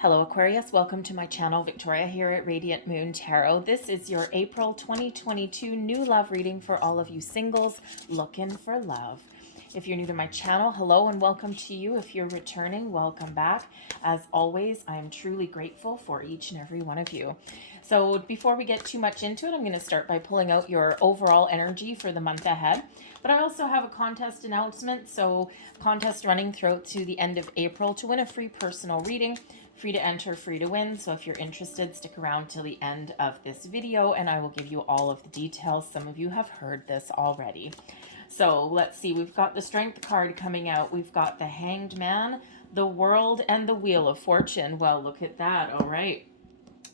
Hello Aquarius, welcome to my channel. Victoria here at Radiant Moon Tarot. This is your April 2022 new love reading for all of you singles looking for love. If you're new to my channel, hello and welcome to you. If you're returning, welcome back. As always, I am truly grateful for each and every one of you. So before we get too much into it, I'm going to start by pulling out your overall energy for the month ahead. But I also have a contest announcement. So contest running throughout to the end of April to win a free personal reading. Free to enter, free to win. So if you're interested, stick around till the end of this video and I will give you all of the details. Some of you have heard this already. So let's see, we've got the Strength card coming out. We've got the Hanged Man, the World, and the Wheel of Fortune. Well, look at that. All right.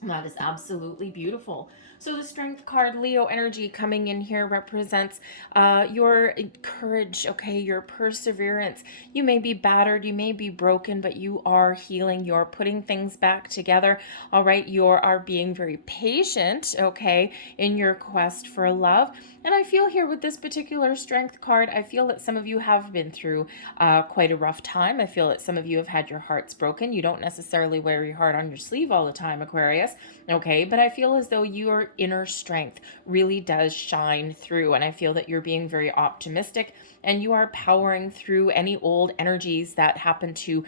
That is absolutely beautiful. So the Strength card, Leo energy coming in here, represents your courage, okay, your perseverance. You may be battered, you may be broken, but you are healing. You're putting things back together, all right? You are being very patient, okay, in your quest for love. And I feel here with this particular Strength card, I feel that some of you have been through quite a rough time. I feel that some of you have had your hearts broken. You don't necessarily wear your heart on your sleeve all the time, Aquarius, okay? But I feel as though your inner strength really does shine through. And I feel that you're being very optimistic and you are powering through any old energies that happen to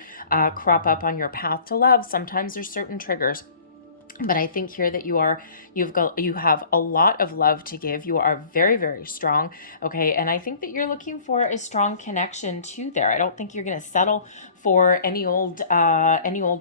crop up on your path to love. Sometimes there's certain triggers. But I think here that you have a lot of love to give. You are very, very strong. Okay. And I think that you're looking for a strong connection to there. I don't think you're going to settle for any old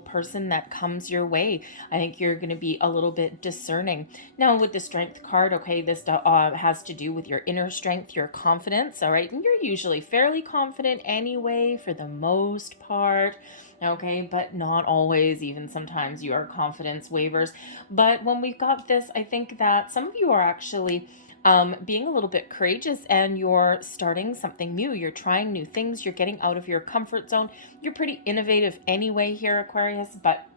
person that comes your way. I think you're going to be a little bit discerning. Now with the Strength card, okay, this has to do with your inner strength, your confidence. All right. And you're usually fairly confident anyway, for the most part. Okay, but not always. Even sometimes your confidence wavers. But when we've got this, I think that some of you are actually being a little bit courageous and you're starting something new. You're trying new things. You're getting out of your comfort zone. You're pretty innovative anyway here, Aquarius, but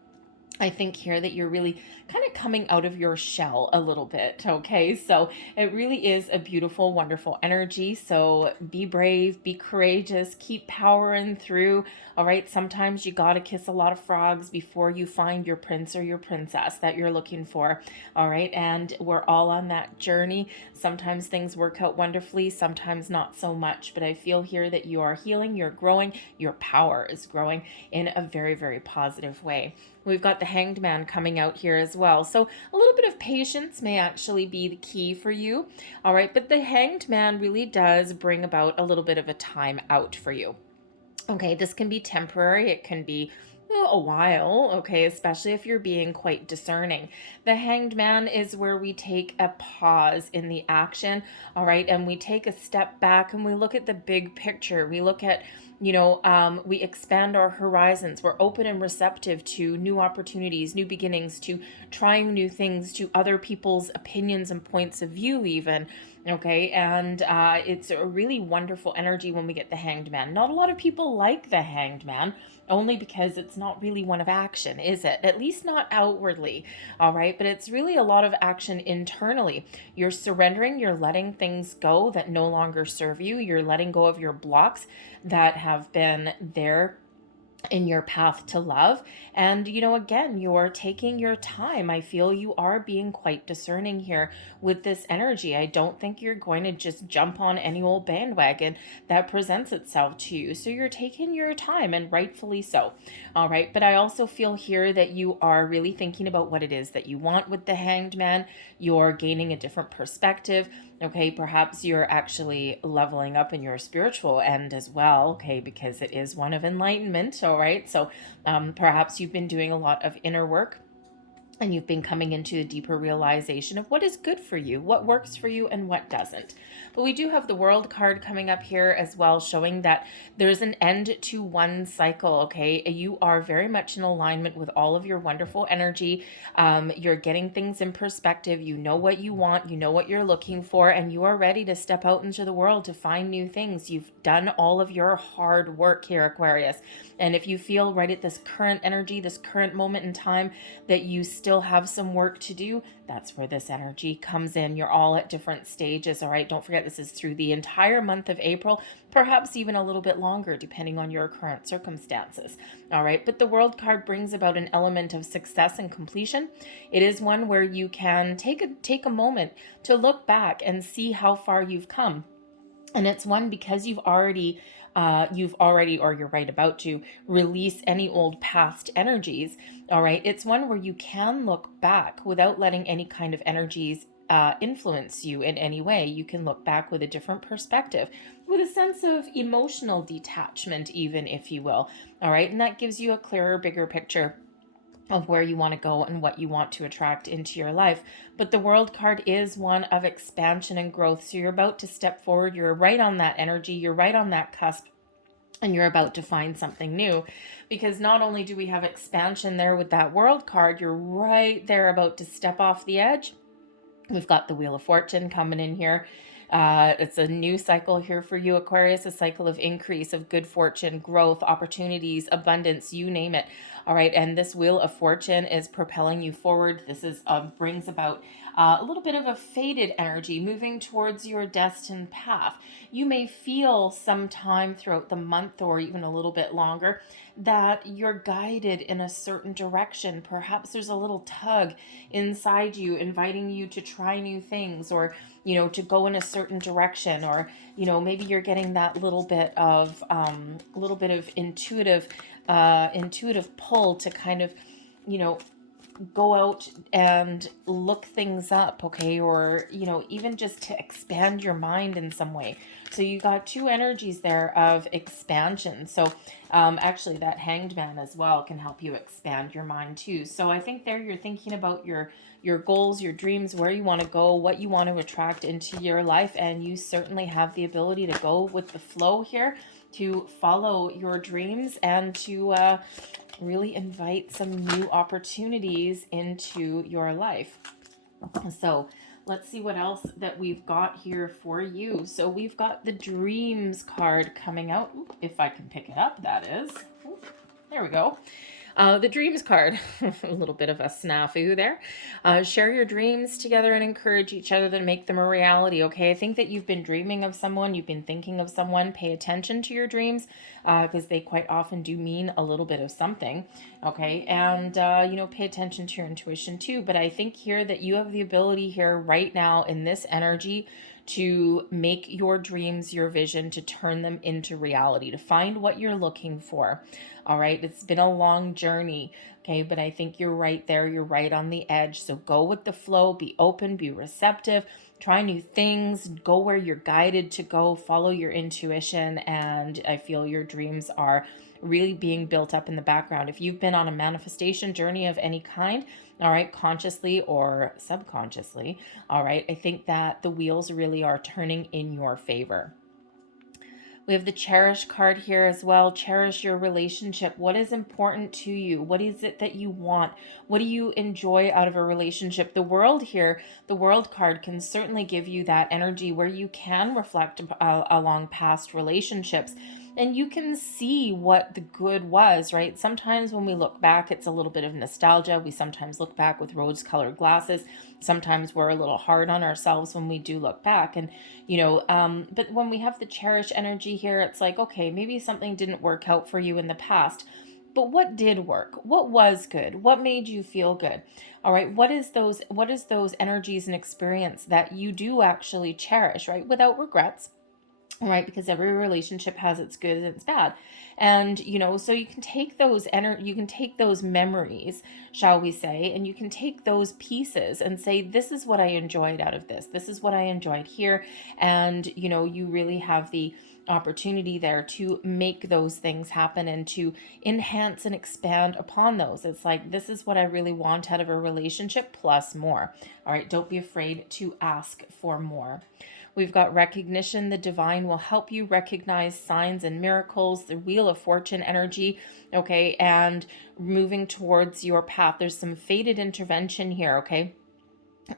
I think here that you're really kind of coming out of your shell a little bit, okay? So it really is a beautiful, wonderful energy. So be brave, be courageous, keep powering through, all right? Sometimes you got to kiss a lot of frogs before you find your prince or your princess that you're looking for, all right? And we're all on that journey. Sometimes things work out wonderfully, sometimes not so much, but I feel here that you are healing, you're growing, your power is growing in a very, very positive way. We've got the Hanged Man coming out here as well. So a little bit of patience may actually be the key for you. All right. But the Hanged Man really does bring about a little bit of a time out for you. Okay. This can be temporary. It can be a while, okay, especially if you're being quite discerning. The Hanged Man is where we take a pause in the action, all right, and we take a step back and we look at the big picture. We look at, we expand our horizons. We're open and receptive to new opportunities, new beginnings, to trying new things, to other people's opinions and points of view even, okay, and it's a really wonderful energy when we get the Hanged Man. Not a lot of people like the Hanged Man, only because it's not really one of action, is it? At least not outwardly, all right? But it's really a lot of action internally. You're surrendering, you're letting things go that no longer serve you. You're letting go of your blocks that have been there in your path to love. And, again, you're taking your time. I feel you are being quite discerning here with this energy. I don't think you're going to just jump on any old bandwagon that presents itself to you. So you're taking your time, and rightfully so. All right. But I also feel here that you are really thinking about what it is that you want with the Hanged Man. You're gaining a different perspective. Okay, perhaps you're actually leveling up in your spiritual end as well, okay, because it is one of enlightenment, all right? So perhaps you've been doing a lot of inner work and you've been coming into a deeper realization of what is good for you, what works for you, and what doesn't. But we do have the World card coming up here as well, showing that there's an end to one cycle, okay? You are very much in alignment with all of your wonderful energy. You're getting things in perspective. You know what you want, you know what you're looking for, and you are ready to step out into the world to find new things. You've done all of your hard work here, Aquarius. And if you feel right at this current energy, this current moment in time, that you still still have some work to do, that's where this energy comes in. You're all at different stages, all right? Don't forget, this is through the entire month of April, perhaps even a little bit longer, depending on your current circumstances, all right? But the World card brings about an element of success and completion. It is one where you can take a moment to look back and see how far you've come. And it's one because you've already, or you're right about to release any old past energies. All right. It's one where you can look back without letting any kind of energies influence you in any way. You can look back with a different perspective, with a sense of emotional detachment, even, if you will. All right. And that gives you a clearer, bigger picture of where you want to go and what you want to attract into your life. But the World card is one of expansion and growth. So you're about to step forward. You're right on that energy. You're right on that cusp. And you're about to find something new, because not only do we have expansion there with that World card, you're right there about to step off the edge. We've got the Wheel of Fortune coming in here. It's a new cycle here for you, Aquarius, a cycle of increase, of good fortune, growth, opportunities, abundance, you name it. All right. And this Wheel of Fortune is propelling you forward. This is brings about a little bit of a faded energy moving towards your destined path. You may feel sometime throughout the month or even a little bit longer that you're guided in a certain direction. Perhaps there's a little tug inside you inviting you to try new things, or, to go in a certain direction, or, maybe you're getting that little bit of intuitive pull to kind of, go out and look things up, okay? Or, even just to expand your mind in some way. So you got two energies there of expansion. So actually that Hanged Man as well can help you expand your mind too. So I think there you're thinking about your goals, your dreams, where you want to go, what you want to attract into your life. And you certainly have the ability to go with the flow here, to follow your dreams, and to really invite some new opportunities into your life. So let's see what else that we've got here for you. So we've got the Dreams card coming out. Ooh, if I can pick it up, that is. Ooh, there we go. The Dreams card, a little bit of a snafu there. Share your dreams together and encourage each other to make them a reality, okay? I think that you've been dreaming of someone, you've been thinking of someone. Pay attention to your dreams, because they quite often do mean a little bit of something, okay? And, pay attention to your intuition too. But I think here that you have the ability here right now in this energy to make your dreams your vision, to turn them into reality, to find what you're looking for. All right. It's been a long journey. Okay. But I think you're right there. You're right on the edge. So go with the flow, be open, be receptive, try new things, go where you're guided to go, follow your intuition. And I feel your dreams are really being built up in the background. If you've been on a manifestation journey of any kind, all right, consciously or subconsciously, all right, I think that the wheels really are turning in your favor. We have the Cherish card here as well. Cherish your relationship. What is important to you? What is it that you want? What do you enjoy out of a relationship? The World here, the World card can certainly give you that energy where you can reflect along past relationships. And you can see what the good was, right? Sometimes when we look back, it's a little bit of nostalgia. We sometimes look back with rose-colored glasses. Sometimes we're a little hard on ourselves when we do look back. And, but when we have the Cherish energy here, it's like, okay, maybe something didn't work out for you in the past. But what did work? What was good? What made you feel good? All right. What is those energies and experience that you do actually cherish, right? Without regrets. Right, because every relationship has its good and its bad. And, so you can take those memories, shall we say, and you can take those pieces and say, this is what I enjoyed out of this. This is what I enjoyed here. And, you really have the opportunity there to make those things happen and to enhance and expand upon those. It's like, this is what I really want out of a relationship plus more. All right. Don't be afraid to ask for more. We've got recognition. The divine will help you recognize signs and miracles, the Wheel of Fortune energy, okay, and moving towards your path. There's some fated intervention here, okay?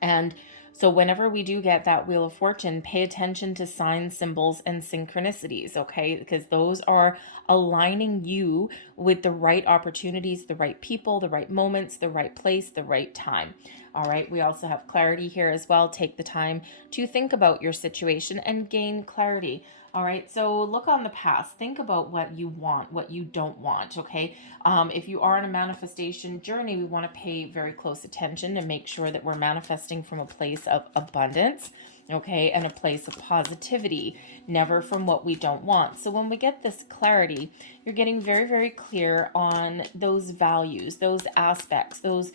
And So whenever we do get that Wheel of Fortune, pay attention to signs, symbols, and synchronicities, okay? Because those are aligning you with the right opportunities, the right people, the right moments, the right place, the right time. All right, we also have clarity here as well. Take the time to think about your situation and gain clarity. All right, so look on the past. Think about what you want, what you don't want, okay? If you are on a manifestation journey, we want to pay very close attention and make sure that we're manifesting from a place of abundance, okay, and a place of positivity, never from what we don't want. So when we get this clarity, you're getting very, very clear on those values, those aspects, those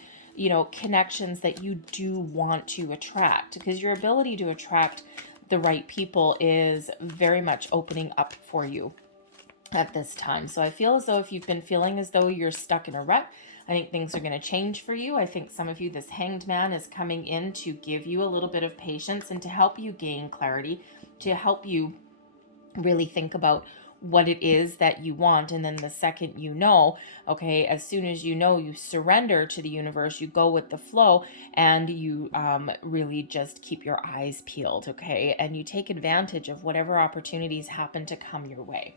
connections that you do want to attract, because your ability to attract the right people is very much opening up for you at this time. So I feel as though if you've been feeling as though you're stuck in a rut, I think things are going to change for you. I think some of you, this Hanged Man is coming in to give you a little bit of patience and to help you gain clarity, to help you really think about what it is that you want. And then the second okay, as soon as you surrender to the universe, you go with the flow, and you really just keep your eyes peeled, okay? And you take advantage of whatever opportunities happen to come your way.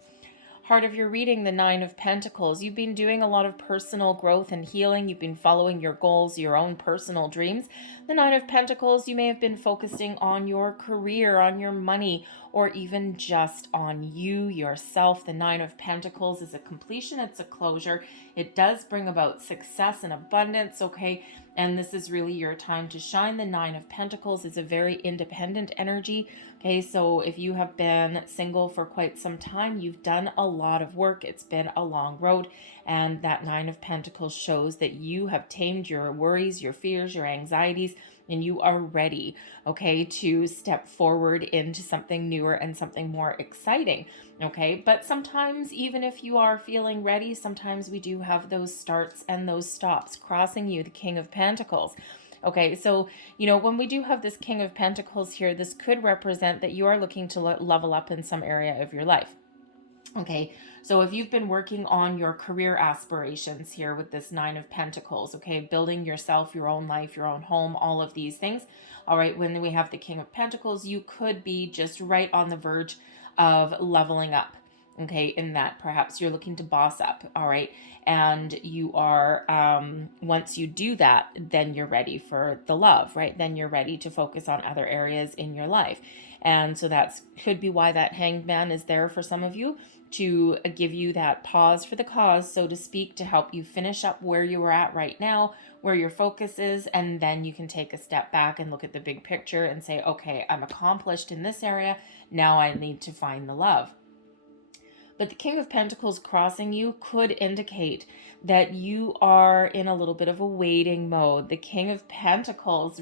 Heart of your reading, the Nine of Pentacles. You've been doing a lot of personal growth and healing. You've been following your goals, your own personal dreams. The Nine of Pentacles, you may have been focusing on your career, on your money, or even just on you, yourself. The Nine of Pentacles is a completion. It's a closure. It does bring about success and abundance, okay? And this is really your time to shine. The Nine of Pentacles is a very independent energy. Okay, so if you have been single for quite some time, you've done a lot of work. It's been a long road. And that Nine of Pentacles shows that you have tamed your worries, your fears, your anxieties, and you are ready, okay, to step forward into something newer and something more exciting, okay? But sometimes, even if you are feeling ready, sometimes we do have those starts and those stops crossing you, the King of Pentacles. Okay, so, when we do have this King of Pentacles here, this could represent that you are looking to level up in some area of your life. Okay, so if you've been working on your career aspirations here with this Nine of Pentacles, okay, building yourself, your own life, your own home, all of these things, all right, when we have the King of Pentacles, you could be just right on the verge of leveling up, okay, in that perhaps you're looking to boss up, all right, and you are, once you do that, then you're ready for the love, right? Then you're ready to focus on other areas in your life. And so that's could be why that Hanged Man is there for some of you, to give you that pause for the cause, so to speak, to help you finish up where you are at right now, where your focus is, and then you can take a step back and look at the big picture and say, okay, I'm accomplished in this area, now I need to find the love. But the King of Pentacles crossing you could indicate that you are in a little bit of a waiting mode. The King of Pentacles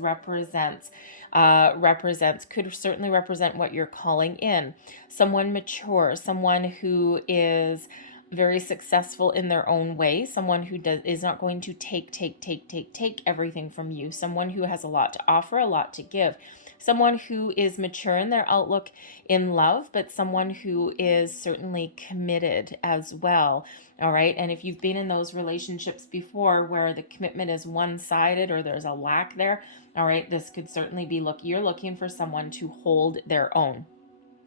could certainly represent what you're calling in. Someone mature, someone who is very successful in their own way, someone who is not going to take everything from you, someone who has a lot to offer, a lot to give. Someone who is mature in their outlook in love, but someone who is certainly committed as well. All right. And if you've been in those relationships before where the commitment is one-sided or there's a lack there, all right, this could certainly be you're looking for someone to hold their own.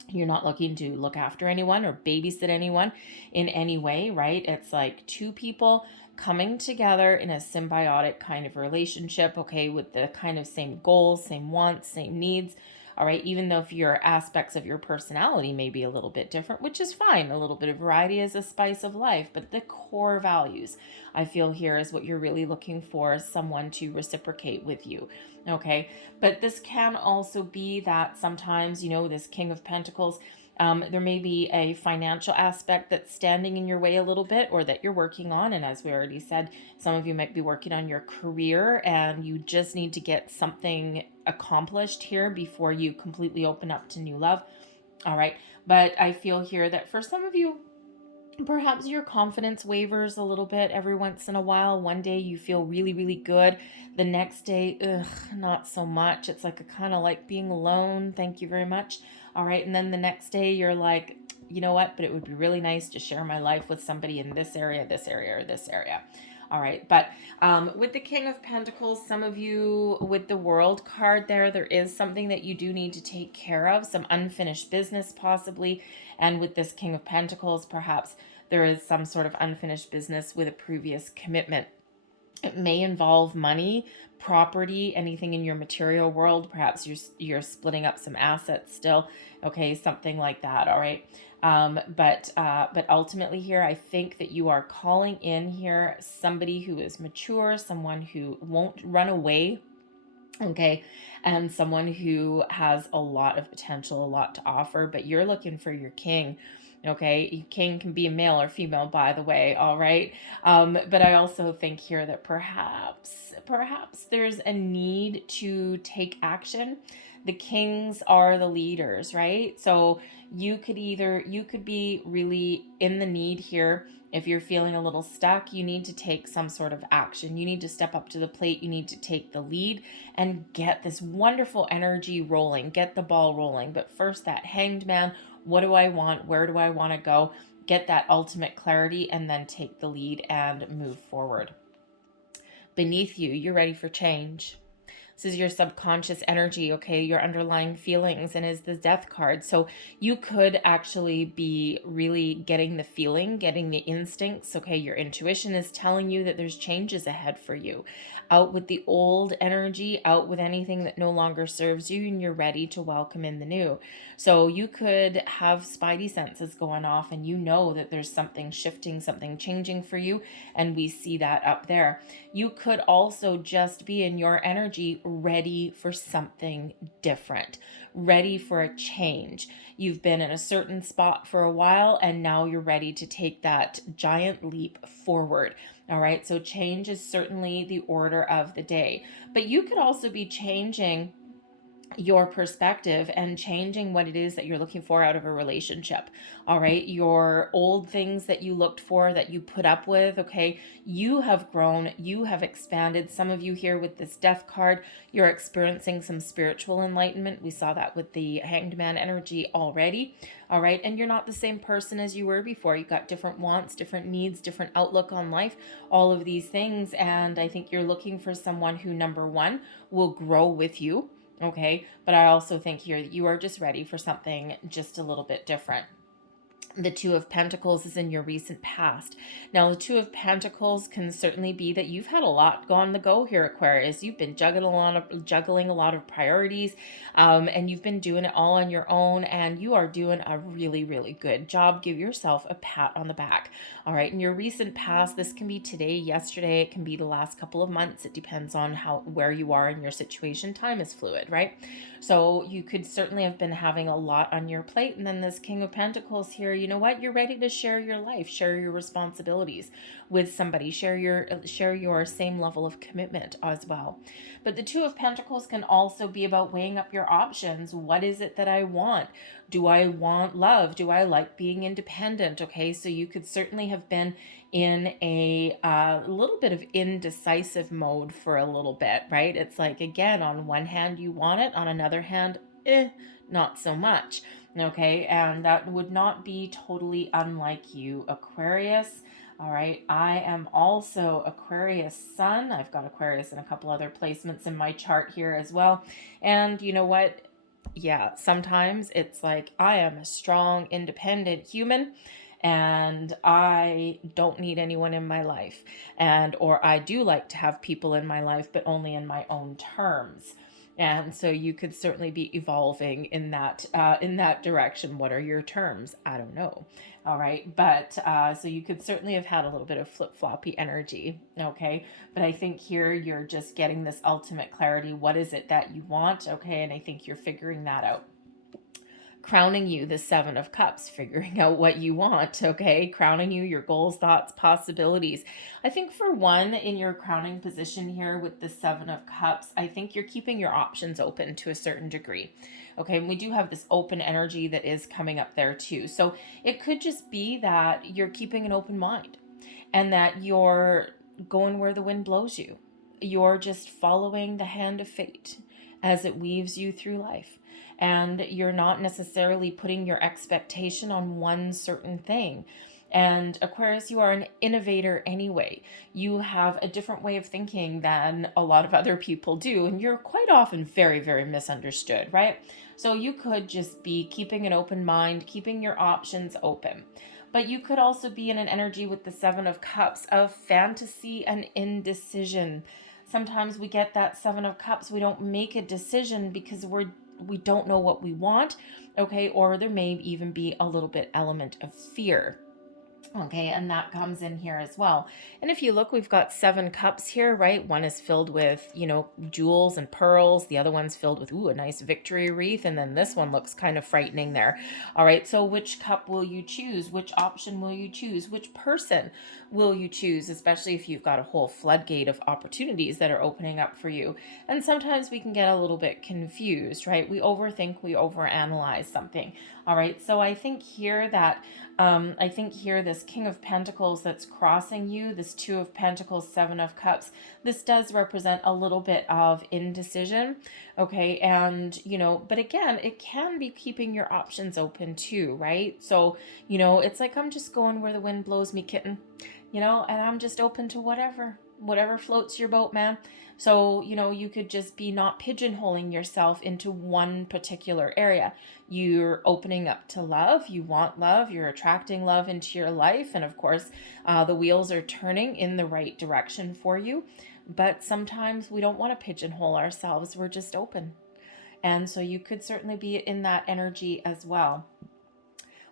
You're not looking to look after anyone or babysit anyone in any way, right? It's like two people coming together in a symbiotic kind of relationship, okay, with the kind of same goals, same wants, same needs, all right, even though if your aspects of your personality may be a little bit different, which is fine. A little bit of variety is a spice of life, but the core values, I feel here, is what you're really looking for, someone to reciprocate with you, okay? But this can also be that sometimes, this King of Pentacles, there may be a financial aspect that's standing in your way a little bit, or that you're working on. And as we already said, some of you might be working on your career and you just need to get something accomplished here before you completely open up to new love. All right. But I feel here that for some of you, perhaps your confidence wavers a little bit every once in a while. One day you feel really, really good. The next day, not so much. It's like kind of like being alone. Thank you very much. All right. And then the next day you're like, you know what? But it would be really nice to share my life with somebody in this area, or this area. All right. But with the King of Pentacles, some of you with the World card there is something that you do need to take care of, some unfinished business possibly. And with this King of Pentacles, perhaps there is some sort of unfinished business with a previous commitment. It may involve money, property, anything in your material world. Perhaps you're splitting up some assets still. Okay, something like that. All right. But ultimately here, I think that you are calling in here somebody who is mature, someone who won't run away. Okay, and someone who has a lot of potential, a lot to offer, but you're looking for your king. Okay, king can be a male or female, by the way. All right, but I also think here that perhaps there's a need to take action. The kings are the leaders, right? So you could be really in the need here. If you're feeling a little stuck, you need to take some sort of action. You need to step up to the plate. You need to take the lead and get this wonderful energy rolling, get the ball rolling. But first, that Hanged Man, what do I want? Where do I want to go? Get that ultimate clarity and then take the lead and move forward. Beneath you, you're ready for change. This is your subconscious energy, okay, your underlying feelings, and is the Death card. So you could actually be really getting the feeling, getting the instincts, okay? Your intuition is telling you that there's changes ahead for you. Out with the old energy, out with anything that no longer serves you, and you're ready to welcome in the new. So you could have spidey senses going off, and you know that there's something shifting, something changing for you, and we see that up there. You could also just be in your energy ready for something different, ready for a change. You've been in a certain spot for a while, and now you're ready to take that giant leap forward. All right, so change is certainly the order of the day. But you could also be changing your perspective and changing what it is that you're looking for out of a relationship. All right, your old things that you looked for, that you put up with, okay, you have grown, you have expanded. Some of you here with this Death card, you're experiencing some spiritual enlightenment. We saw that with the Hanged Man energy already. All right, and you're not the same person as you were before. You got different wants, different needs, different outlook on life, all of these things. And I think you're looking for someone who, number one, will grow with you. Okay, but I also think here that you are just ready for something just a little bit different. The Two of Pentacles is in your recent past. Now, the Two of Pentacles can certainly be that you've had a lot on the go here, Aquarius. You've been juggling a lot of priorities, and you've been doing it all on your own, and you are doing a really, really good job. Give yourself a pat on the back. All right, in your recent past, this can be today, yesterday, it can be the last couple of months. It depends on where you are in your situation. Time is fluid, right? So you could certainly have been having a lot on your plate, and then this King of Pentacles here, you know what? You're ready to share your life, share your responsibilities with somebody, share your same level of commitment as well. But the Two of Pentacles can also be about weighing up your options. What is it that I want? Do I want love? Do I like being independent? Okay, so you could certainly have been in a little bit of indecisive mode for a little bit, right? It's like, again, on one hand you want it, on another hand, not so much. Okay, and that would not be totally unlike you, Aquarius. All right, I am also Aquarius Sun. I've got Aquarius in a couple other placements in my chart here as well. And you know what? Yeah, sometimes it's like I am a strong, independent human, and I don't need anyone in my life, or I do like to have people in my life, but only in my own terms. And so you could certainly be evolving in that direction. What are your terms? I don't know. All right, but so you could certainly have had a little bit of flip-floppy energy. Okay, but I think here you're just getting this ultimate clarity. What is it that you want? Okay, and I think you're figuring that out. Crowning you, the Seven of Cups, figuring out what you want, okay? Crowning you, your goals, thoughts, possibilities. I think for one, in your crowning position here with the Seven of Cups, I think you're keeping your options open to a certain degree, okay? And we do have this open energy that is coming up there too. So it could just be that you're keeping an open mind and that you're going where the wind blows you. You're just following the hand of fate as it weaves you through life. And you're not necessarily putting your expectation on one certain thing. And Aquarius, you are an innovator anyway. You have a different way of thinking than a lot of other people do, and you're quite often very, very misunderstood, right? So you could just be keeping an open mind, keeping your options open. But you could also be in an energy with the Seven of Cups of fantasy and indecision. Sometimes we get that Seven of Cups, we don't make a decision because we don't know what we want, okay? Or there may even be a little bit element of fear. Okay, and that comes in here as well. And if you look, we've got 7 cups here, right? One is filled with, jewels and pearls. The other one's filled with, a nice victory wreath. And then this one looks kind of frightening there. All right, so which cup will you choose? Which option will you choose? Which person will you choose? Especially if you've got a whole floodgate of opportunities that are opening up for you. And sometimes we can get a little bit confused, right? We overthink, we overanalyze something. All right, so I think here that this King of Pentacles that's crossing you, this 2 of Pentacles, 7 of Cups, this does represent a little bit of indecision, okay? And, but again, it can be keeping your options open too, right? So, it's like, I'm just going where the wind blows me, kitten, and I'm just open to whatever floats your boat, man. So, you could just be not pigeonholing yourself into one particular area. You're opening up to love. You want love. You're attracting love into your life. And of course, the wheels are turning in the right direction for you. But sometimes we don't want to pigeonhole ourselves. We're just open. And so you could certainly be in that energy as well.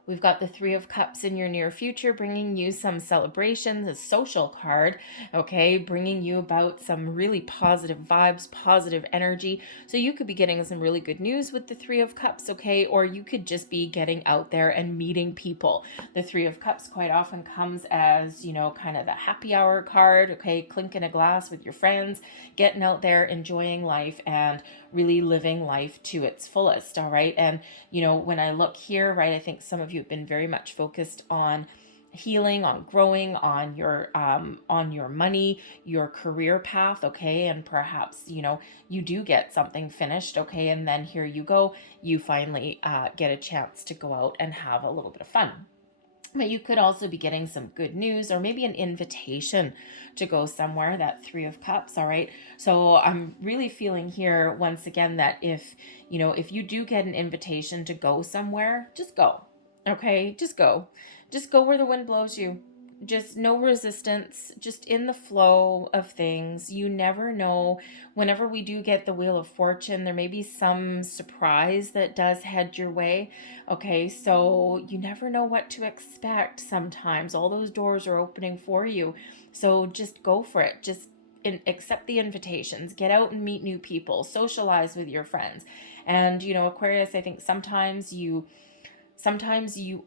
We've got the 3 of Cups in your near future, bringing you some celebrations, a social card, okay, bringing you about some really positive vibes, positive energy. So you could be getting some really good news with the 3 of Cups, okay, or you could just be getting out there and meeting people. The 3 of Cups quite often comes as, kind of the happy hour card, okay, clinking a glass with your friends, getting out there, enjoying life, and really living life to its fullest. All right. And, when I look here, right, I think some of you have been very much focused on healing, on growing, on your money, your career path. Okay. And perhaps, you do get something finished. Okay. And then here you go. You finally get a chance to go out and have a little bit of fun. But you could also be getting some good news or maybe an invitation to go somewhere, that 3 of Cups, all right? So I'm really feeling here once again that if you do get an invitation to go somewhere, just go, okay? Just go. Just go where the wind blows you. Just no resistance, just in the flow of things. You never know. Whenever we do get the Wheel of Fortune, there may be some surprise that does head your way. Okay, so you never know what to expect sometimes. All those doors are opening for you. So just go for it. Just accept the invitations. Get out and meet new people. Socialize with your friends. And, Aquarius, I think sometimes you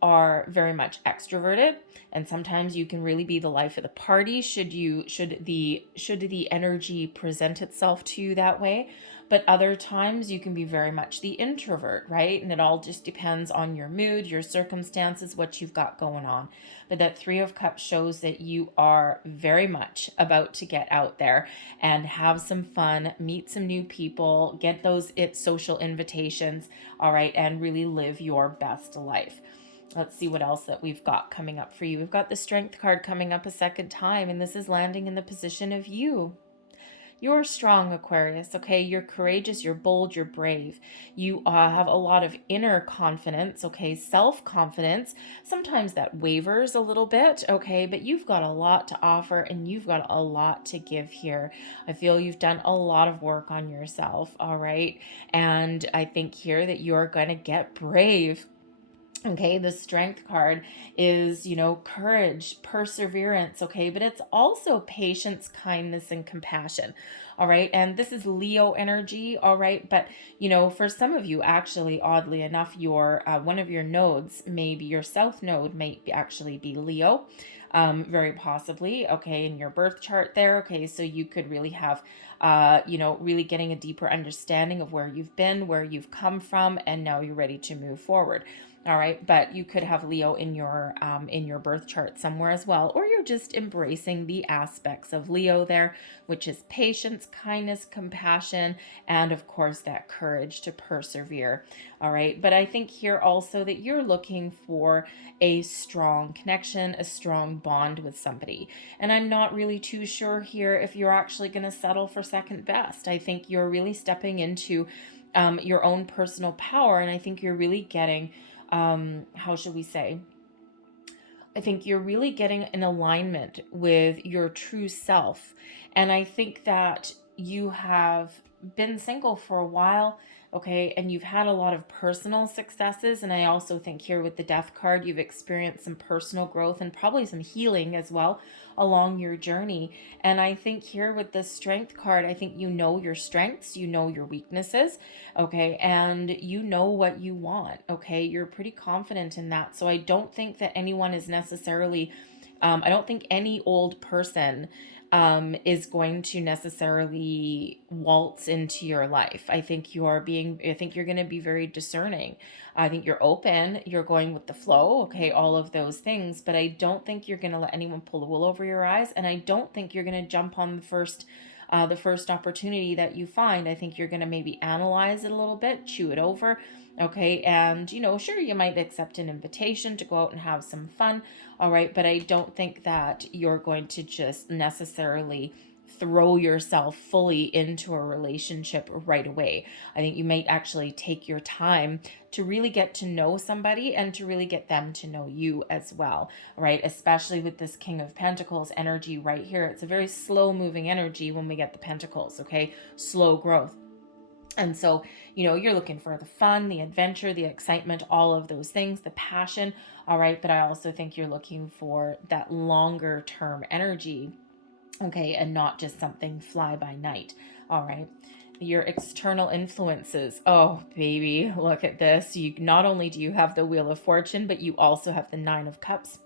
are very much extroverted, and sometimes you can really be the life of the party should the energy present itself to you that way. But other times you can be very much the introvert, right? And it all just depends on your mood, your circumstances, what you've got going on. But that 3 of Cups shows that you are very much about to get out there and have some fun, meet some new people, get those social invitations, all right, and really live your best life. Let's see what else that we've got coming up for you. We've got the Strength card coming up a second time, and this is landing in the position of you. You're strong, Aquarius, okay? You're courageous, you're bold, you're brave. You have a lot of inner confidence, okay? Self-confidence. Sometimes that wavers a little bit, okay? But you've got a lot to offer and you've got a lot to give here. I feel you've done a lot of work on yourself, all right? And I think here that you're going to get brave. Okay, the Strength card is, courage, perseverance, okay, but it's also patience, kindness, and compassion, all right, and this is Leo energy, all right, but, for some of you, actually, oddly enough, your one of your nodes, maybe your South node may actually be Leo, very possibly, okay, in your birth chart there, okay, so you could really have, really getting a deeper understanding of where you've been, where you've come from, and now you're ready to move forward. All right, but you could have Leo in your birth chart somewhere as well, or you're just embracing the aspects of Leo there, which is patience, kindness, compassion, and of course that courage to persevere. All right, but I think here also that you're looking for a strong connection, a strong bond with somebody. And I'm not really too sure here if you're actually going to settle for second best. I think you're really stepping into your own personal power, and I think you're really getting how should we say? I think you're really getting in alignment with your true self. And I think that you have been single for a while, okay, and you've had a lot of personal successes. And I also think here with the Death card, you've experienced some personal growth and probably some healing as well along your journey. And I think here with the Strength card, I think you know your strengths, you know your weaknesses, okay, and you know what you want, okay. You're pretty confident in that. So I don't think that anyone is necessarily I don't think any old person is going to necessarily waltz into your life. I think you're going to be very discerning. I think you're open, you're going with the flow, okay, all of those things, but I don't think you're going to let anyone pull the wool over your eyes, and I don't think you're going to jump on the first opportunity that you find. I think you're going to maybe analyze it a little bit, chew it over, okay, and sure, you might accept an invitation to go out and have some fun, all right, but I don't think that you're going to just necessarily throw yourself fully into a relationship right away. I think you might actually take your time to really get to know somebody and to really get them to know you as well, right? Especially with this King of Pentacles energy right here. It's a very slow moving energy when we get the Pentacles, okay? Slow growth. And so, you're looking for the fun, the adventure, the excitement, all of those things, the passion, all right? But I also think you're looking for that longer term energy, okay, and not just something fly by night, all right? Your external influences. Oh, baby, look at this. You not only do you have the Wheel of Fortune, but you also have the Nine of Cups,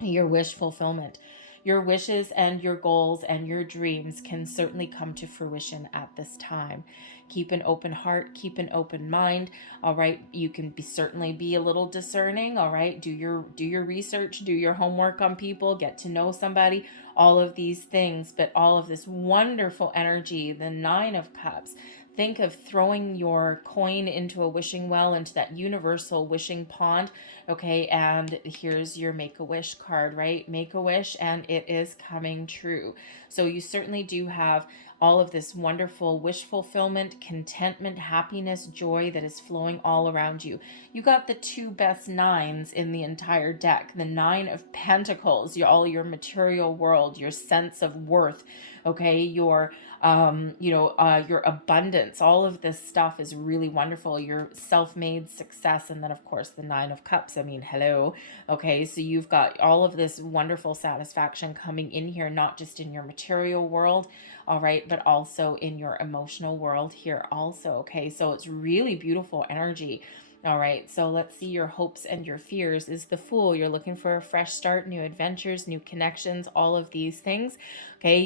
your wish fulfillment. Your wishes and your goals and your dreams can certainly come to fruition at this time. Keep an open heart, keep an open mind, all right? You can certainly be a little discerning, all right? Do your research, do your homework on people, get to know somebody, all of these things, but all of this wonderful energy, the Nine of Cups. Think of throwing your coin into a wishing well, into that universal wishing pond, okay? And here's your Make-A-Wish card, right? Make a wish and it is coming true. So you certainly do have all of this wonderful wish fulfillment, contentment, happiness, joy that is flowing all around you. You got the two best nines in the entire deck. The Nine of Pentacles, all your material world, your sense of worth, okay? Your abundance, all of this stuff is really wonderful. Your self-made success, and then of course the Nine of Cups. I mean, hello. Okay, so you've got all of this wonderful satisfaction coming in here, not just in your material world, all right, but also in your emotional world here also. Okay, so it's really beautiful energy. All right, so let's see your hopes and your fears. Is the Fool. You're looking for a fresh start, new adventures, new connections, all of these things. Okay,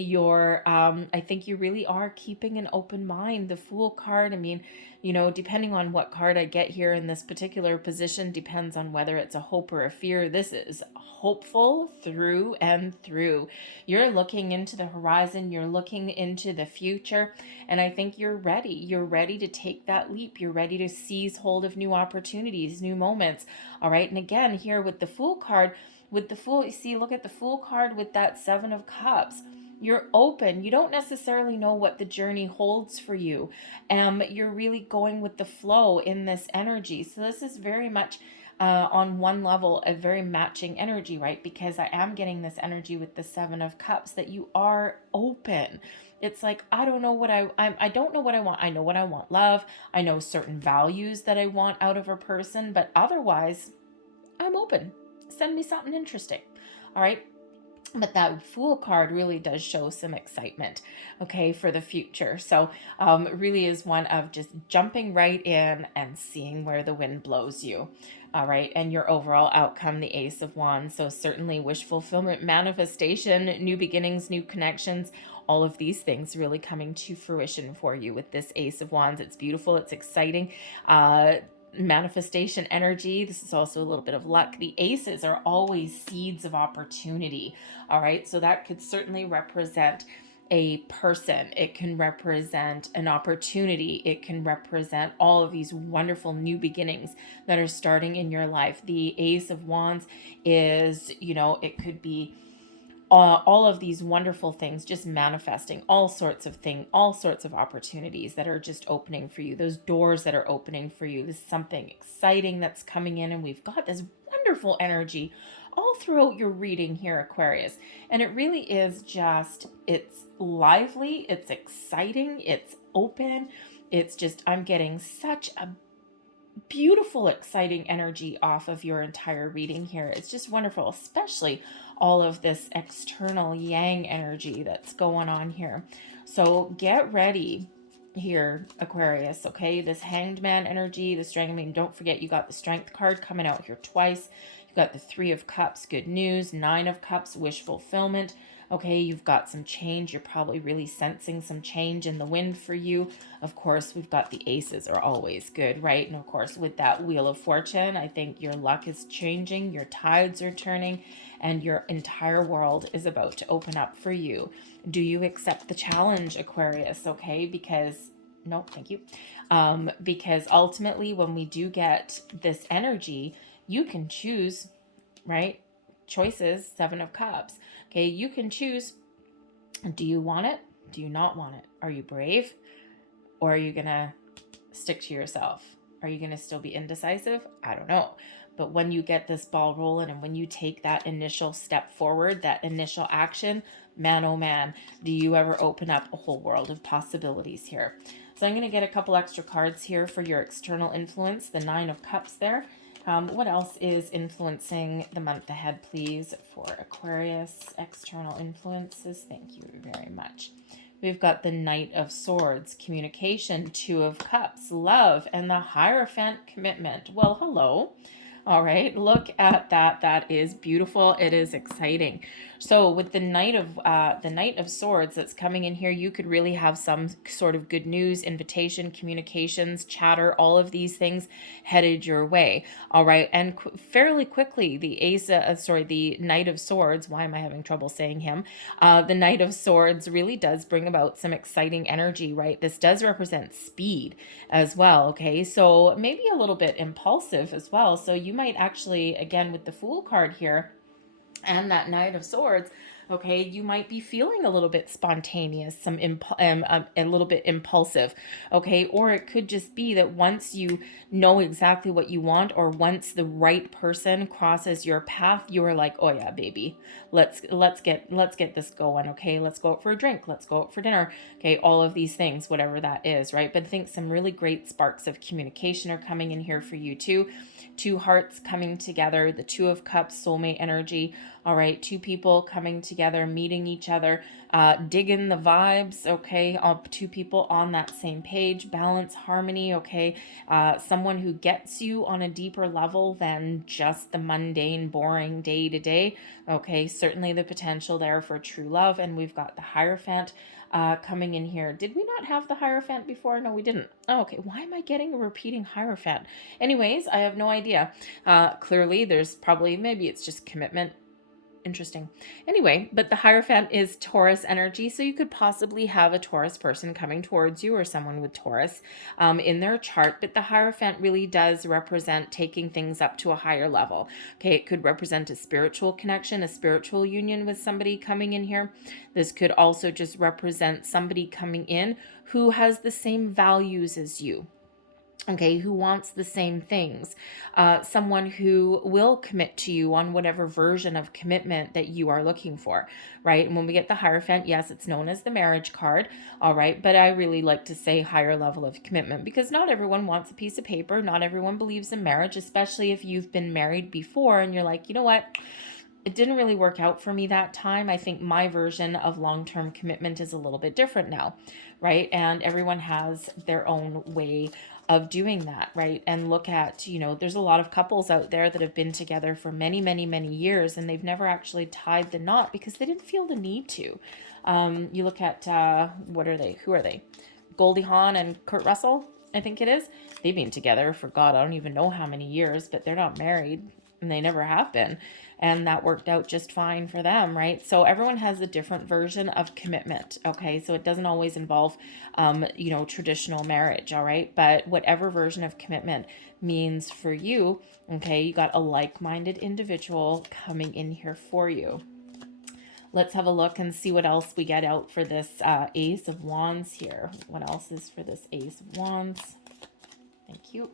I think you really are keeping an open mind. The Fool card, I mean, depending on what card I get here in this particular position, depends on whether it's a hope or a fear. This is hopeful through and through. You're looking into the horizon, you're looking into the future, and I think you're ready. You're ready to take that leap. You're ready to seize hold of new opportunities, new moments. All right, and again, here with the Fool card, with the Fool, you see, look at the Fool card with that Seven of Cups. You're open. You don't necessarily know what the journey holds for you. You're really going with the flow in this energy. So this is very much on one level a very matching energy, right? Because I am getting this energy with the Seven of Cups that you are open. It's like, I don't know what I don't know what I want. I know what I want, love. I know certain values that I want out of a person, but otherwise I'm open. Send me something interesting. All right. But that Fool card really does show some excitement, okay, for the future. So it really is one of just jumping right in and seeing where the wind blows you. All right, and your overall outcome, the Ace of Wands. So certainly wish fulfillment, manifestation, new beginnings, new connections, all of these things really coming to fruition for you with this Ace of Wands. It's beautiful. It's exciting. manifestation energy. This is also a little bit of luck. The aces are always seeds of opportunity. All right. So that could certainly represent a person. It can represent an opportunity. It can represent all of these wonderful new beginnings that are starting in your life. The Ace of Wands is, it could be all of these wonderful things, just manifesting all sorts of things, all sorts of opportunities that are just opening for you, those doors that are opening for you. This is something exciting that's coming in, and we've got this wonderful energy all throughout your reading here, Aquarius. And it really is just, it's lively, it's exciting, it's open. It's just, I'm getting such a beautiful, exciting energy off of your entire reading here. It's just wonderful, especially all of this external yang energy that's going on here. So get ready here, Aquarius, okay? This Hanged Man energy, the Strength, don't forget you got the Strength card coming out here twice. You got the Three of Cups, good news, Nine of Cups, wish fulfillment. Okay, you've got some change. You're probably really sensing some change in the wind for you. Of course, we've got the aces are always good, right? And of course, with that Wheel of Fortune, I think your luck is changing, your tides are turning, and your entire world is about to open up for you. Do you accept the challenge, Aquarius? Okay, because no, thank you. Because ultimately, when we do get this energy, you can choose, right? Choices, Seven of Cups. Okay, you can choose. Do you want it? Do you not want it? Are you brave? Or are you going to stick to yourself? Are you going to still be indecisive? I don't know. But when you get this ball rolling and when you take that initial step forward, that initial action, man, oh man, do you ever open up a whole world of possibilities here? So I'm going to get a couple extra cards here for your external influence, the Nine of Cups there. What else is influencing the month ahead, please, for Aquarius? External influences. Thank you very much. We've got the Knight of Swords, communication, Two of Cups, love, and the Hierophant, commitment. Well, hello. All right, look at that. That is beautiful. It is exciting. So with the Knight of Swords that's coming in here, you could really have some sort of good news, invitation, communications, chatter, all of these things headed your way. All right, and fairly quickly, the Knight of Swords. Why am I having trouble saying him? The Knight of Swords really does bring about some exciting energy, right? This does represent speed as well. Okay, so maybe a little bit impulsive as well. So you might actually, again, with the Fool card here, and that Knight of Swords, okay, you might be feeling a little bit spontaneous, a little bit impulsive, okay? Or it could just be that once you know exactly what you want, or once the right person crosses your path, you are like, oh yeah, baby, let's get this going, okay? Let's go out for a drink, let's go out for dinner, okay? All of these things, whatever that is, right? But I think some really great sparks of communication are coming in here for you too. Two hearts coming together, the Two of Cups, soulmate energy. All right, two people coming together, meeting each other, digging the vibes, okay? Two people on that same page, balance, harmony, okay? Someone who gets you on a deeper level than just the mundane, boring day to day, okay? Certainly the potential there for true love. And we've got the Hierophant coming in here. Did we not have the Hierophant before? No, we didn't. Oh, okay. Why am I getting a repeating Hierophant? Anyways, I have no idea. Clearly, there's probably, maybe it's just commitment. Interesting. Anyway, but the Hierophant is Taurus energy, so you could possibly have a Taurus person coming towards you, or someone with Taurus in their chart. But the Hierophant really does represent taking things up to a higher level. Okay, it could represent a spiritual connection, a spiritual union with somebody coming in here. This could also just represent somebody coming in who has the same values as you. Okay, who wants the same things, someone who will commit to you on whatever version of commitment that you are looking for, right? And when we get the Hierophant, yes, it's known as the marriage card, all right, but I really like to say higher level of commitment, because not everyone wants a piece of paper, not everyone believes in marriage, especially if you've been married before and you're like, you know what? It didn't really work out for me that time. I think my version of long-term commitment is a little bit different now, right? And everyone has their own way of doing that, right? And look at, there's a lot of couples out there that have been together for many, many, many years, and they've never actually tied the knot because they didn't feel the need to. You look at, what are they? Who are they? Goldie Hawn and Kurt Russell. I think it is. They've been together for, God, I don't even know how many years, but they're not married, and they never have been. And that worked out just fine for them, right? So everyone has a different version of commitment, okay? So it doesn't always involve, traditional marriage, all right? But whatever version of commitment means for you, okay, you got a like-minded individual coming in here for you. Let's have a look and see what else we get out for this Ace of Wands here. What else is for this Ace of Wands? Thank you.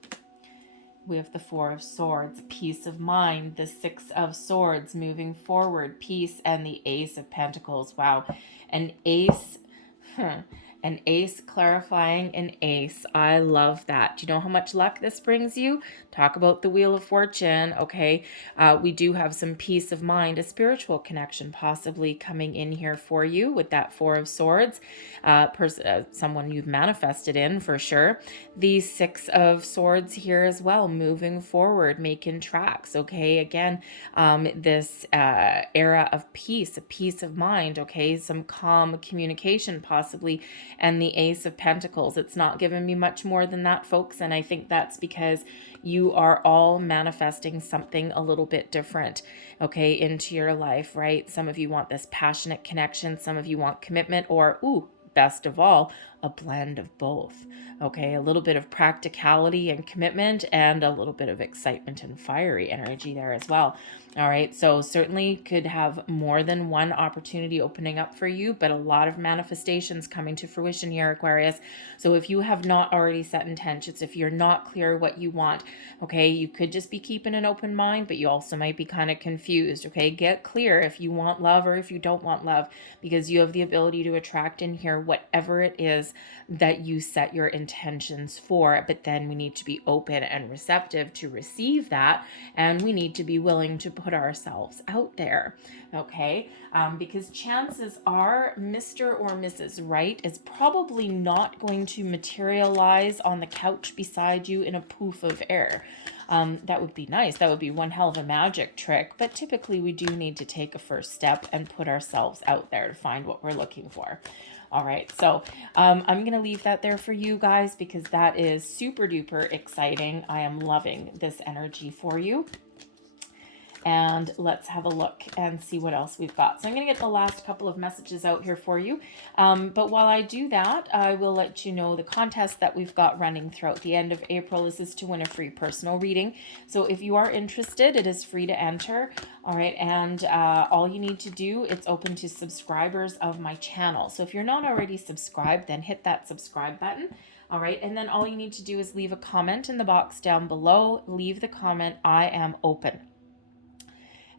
We have the Four of Swords, peace of mind, the Six of Swords, moving forward, peace, and the Ace of Pentacles. Wow. An ace, an ace clarifying an ace. I love that. Do you know how much luck this brings you? Talk about the Wheel of Fortune, okay? We do have some peace of mind, a spiritual connection possibly coming in here for you with that Four of Swords. Someone you've manifested in for sure. The Six of Swords here as well, moving forward, making tracks, okay? Again, this era of peace, a peace of mind, okay? Some calm communication possibly, and the Ace of Pentacles. It's not giving me much more than that, folks, and I think that's because you are all manifesting something a little bit different, okay, into your life, right? Some of you want this passionate connection, some of you want commitment, or, ooh, best of all, a blend of both, okay? A little bit of practicality and commitment and a little bit of excitement and fiery energy there as well. All right, so certainly could have more than one opportunity opening up for you, but a lot of manifestations coming to fruition here, Aquarius. So if you have not already set intentions, if you're not clear what you want, okay, you could just be keeping an open mind, but you also might be kind of confused, okay? Get clear if you want love or if you don't want love, because you have the ability to attract in here whatever it is that you set your intentions for, but then we need to be open and receptive to receive that, and we need to be willing to put ourselves out there, okay? Because chances are Mr. or Mrs. Right is probably not going to materialize on the couch beside you in a poof of air. That would be nice. That would be one hell of a magic trick, but typically we do need to take a first step and put ourselves out there to find what we're looking for. All right, so I'm going to leave that there for you guys because that is super duper exciting. I am loving this energy for you. And let's have a look and see what else we've got. So I'm going to get the last couple of messages out here for you. But while I do that, I will let you know the contest that we've got running throughout the end of April. This is to win a free personal reading. So if you are interested, it is free to enter. All right. And all you need to do, it's open to subscribers of my channel. So if you're not already subscribed, then hit that subscribe button. All right. And then all you need to do is leave a comment in the box down below. Leave the comment, I am open.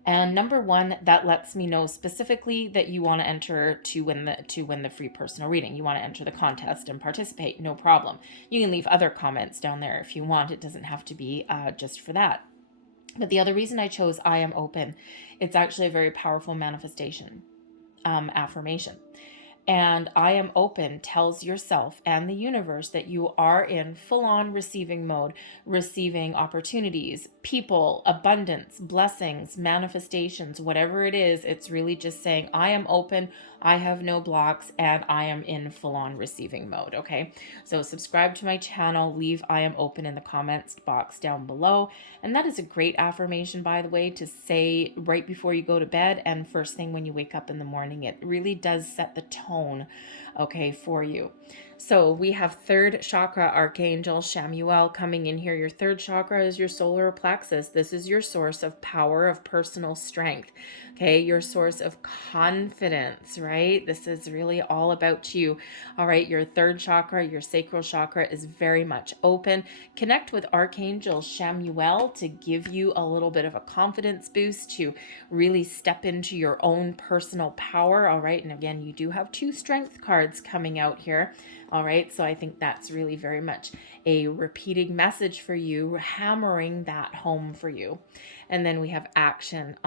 And number one, that lets me know specifically that you want to enter to win the free personal reading. You want to enter the contest and participate, no problem. You can leave other comments down there if you want. It doesn't have to be just for that. But the other reason I chose I am open, it's actually a very powerful manifestation, affirmation. And I am open tells yourself and the universe that you are in full-on receiving mode, receiving opportunities, people, abundance, blessings, manifestations, whatever it is. It's really just saying, I am open, I have no blocks, and I am in full-on receiving mode, okay? So subscribe to my channel, leave I am open in the comments box down below. And that is a great affirmation, by the way, to say right before you go to bed and first thing when you wake up in the morning. It really does set the tone, okay, for you. So we have third chakra archangel Chamuel coming in here. Your third chakra is your solar plexus. This is your source of power, of personal strength, okay? Your source of confidence, right? This is really all about you. All right, your third chakra, your sacral chakra is very much open. Connect with Archangel Chamuel to give you a little bit of a confidence boost to really step into your own personal power. All right, and again, you do have two strength cards coming out here. All right, so I think that's really very much a repeating message for you, hammering that home for you. And then we have action.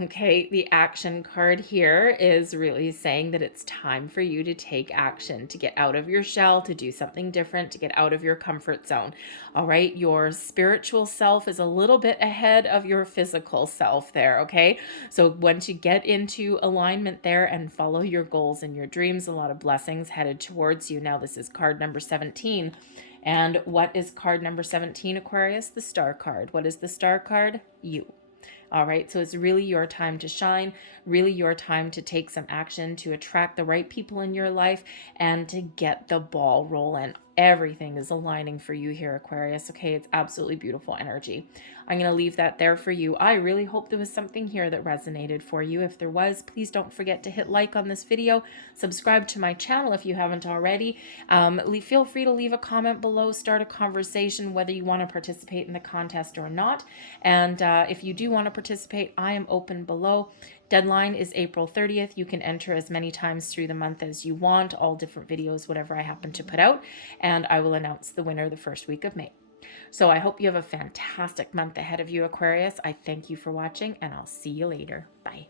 Okay, the action card here is really saying that it's time for you to take action, to get out of your shell, to do something different, to get out of your comfort zone. All right, your spiritual self is a little bit ahead of your physical self there, okay? So once you get into alignment there and follow your goals and your dreams, lot of blessings headed towards you. Now, this is card number 17. And what is card number 17, Aquarius? The Star card. What is the Star card? You. All right, so it's really your time to shine, really your time to take some action, to attract the right people in your life, and to get the ball rolling. Everything is aligning for you here, Aquarius. Okay, it's absolutely beautiful energy. I'm going to leave that there for you. I really hope there was something here that resonated for you. If there was, please don't forget to hit like on this video. Subscribe to my channel if you haven't already. Feel free to leave a comment below, start a conversation, whether you want to participate in the contest or not. And if you do want to participate, I am open below. Deadline is April 30th. You can enter as many times through the month as you want, all different videos, whatever I happen to put out, and I will announce the winner the first week of May. So I hope you have a fantastic month ahead of you, Aquarius. I thank you for watching, and I'll see you later. Bye.